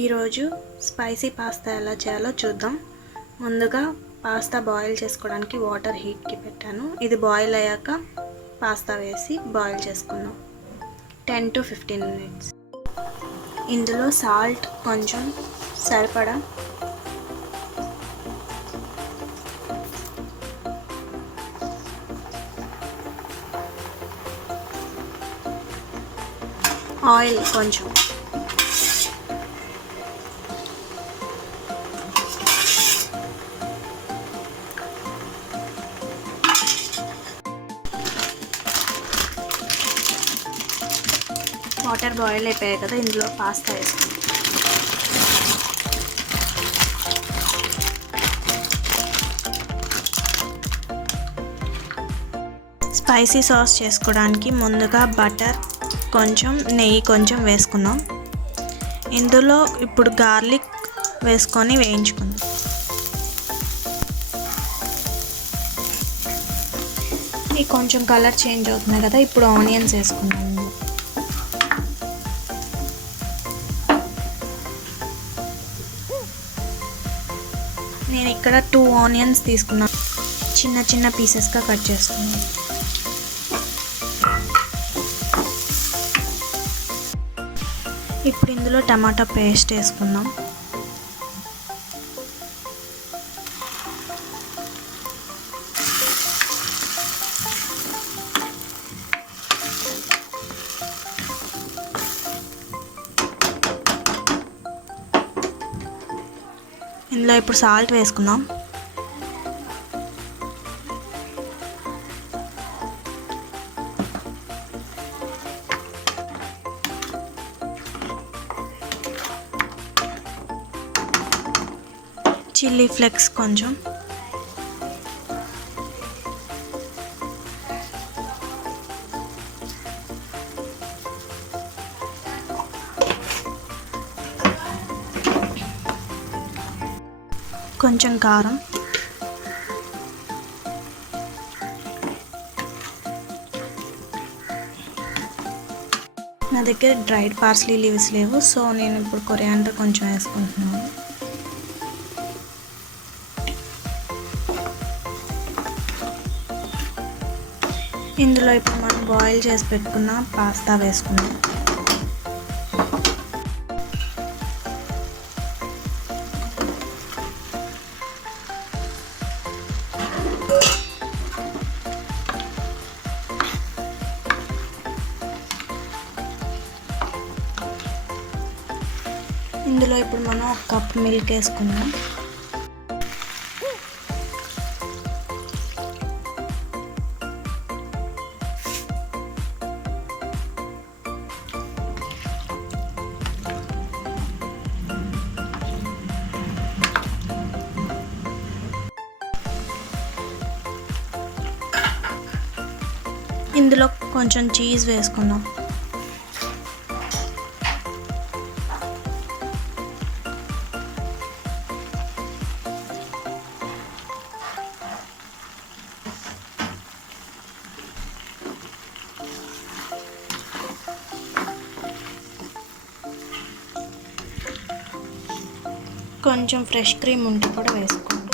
ఈరోజు spicy pasta ఎలా చేయాలో చూద్దాం. ముందుగా పాస్తా బాయిల్ చేసుకోవడానికి వాటర్ హీట్కి పెట్టాను. ఇది బాయిల్ అయ్యాక పాస్తా వేసి బాయిల్ చేసుకుందాం 10 to 15 minutes. ఇందులో సాల్ట్ కొంచెం సరిపడా, ఆయిల్ కొంచెం, వాటర్ బాయిల్ అయిపోయాయి కదా, ఇందులో పాస్తా వేసుకుందాం. స్పైసీ సాస్ చేసుకోవడానికి ముందుగా బటర్ కొంచెం, నెయ్యి కొంచెం వేసుకుందాం. ఇందులో ఇప్పుడు గార్లిక్ వేసుకొని వేయించుకుందాం. ఇది కొంచెం కలర్ చేంజ్ అవుతుంది కదా, ఇప్పుడు ఆనియన్స్ వేసుకుందాం. నేను ఇక్కడ 2 ఆనియన్స్ తీసుకున్నాను, చిన్న చిన్న పీసెస్గా కట్ చేసుకున్నాను. ఇప్పుడు ఇందులో టమాటా పేస్ట్ వేసుకుందాం. ఇందులో ఇప్పుడు సాల్ట్ వేసుకుందాం. చిల్లీ ఫ్లేక్స్ కొంచెం, కొంచెం కారం, నా దగ్గర డ్రైడ్ పార్స్లీ లీవ్స్ లేవు, సో నేను ఇప్పుడు కొరియాండర్ కొంచెం వేసుకుంటున్నాను. ఇందులో ఇప్పుడు మనం బాయిల్ చేసి పెట్టుకున్న పాస్తా వేసుకుందాం. ఇందులో ఇప్పుడు మనం 1 కప్ మిల్క్ వేసుకుందాం. ఇందులో కొంచెం చీజ్ వేసుకుందాం. కొంచెం ఫ్రెష్ క్రీమ్ ఉంటే కూడా వేసుకోండి.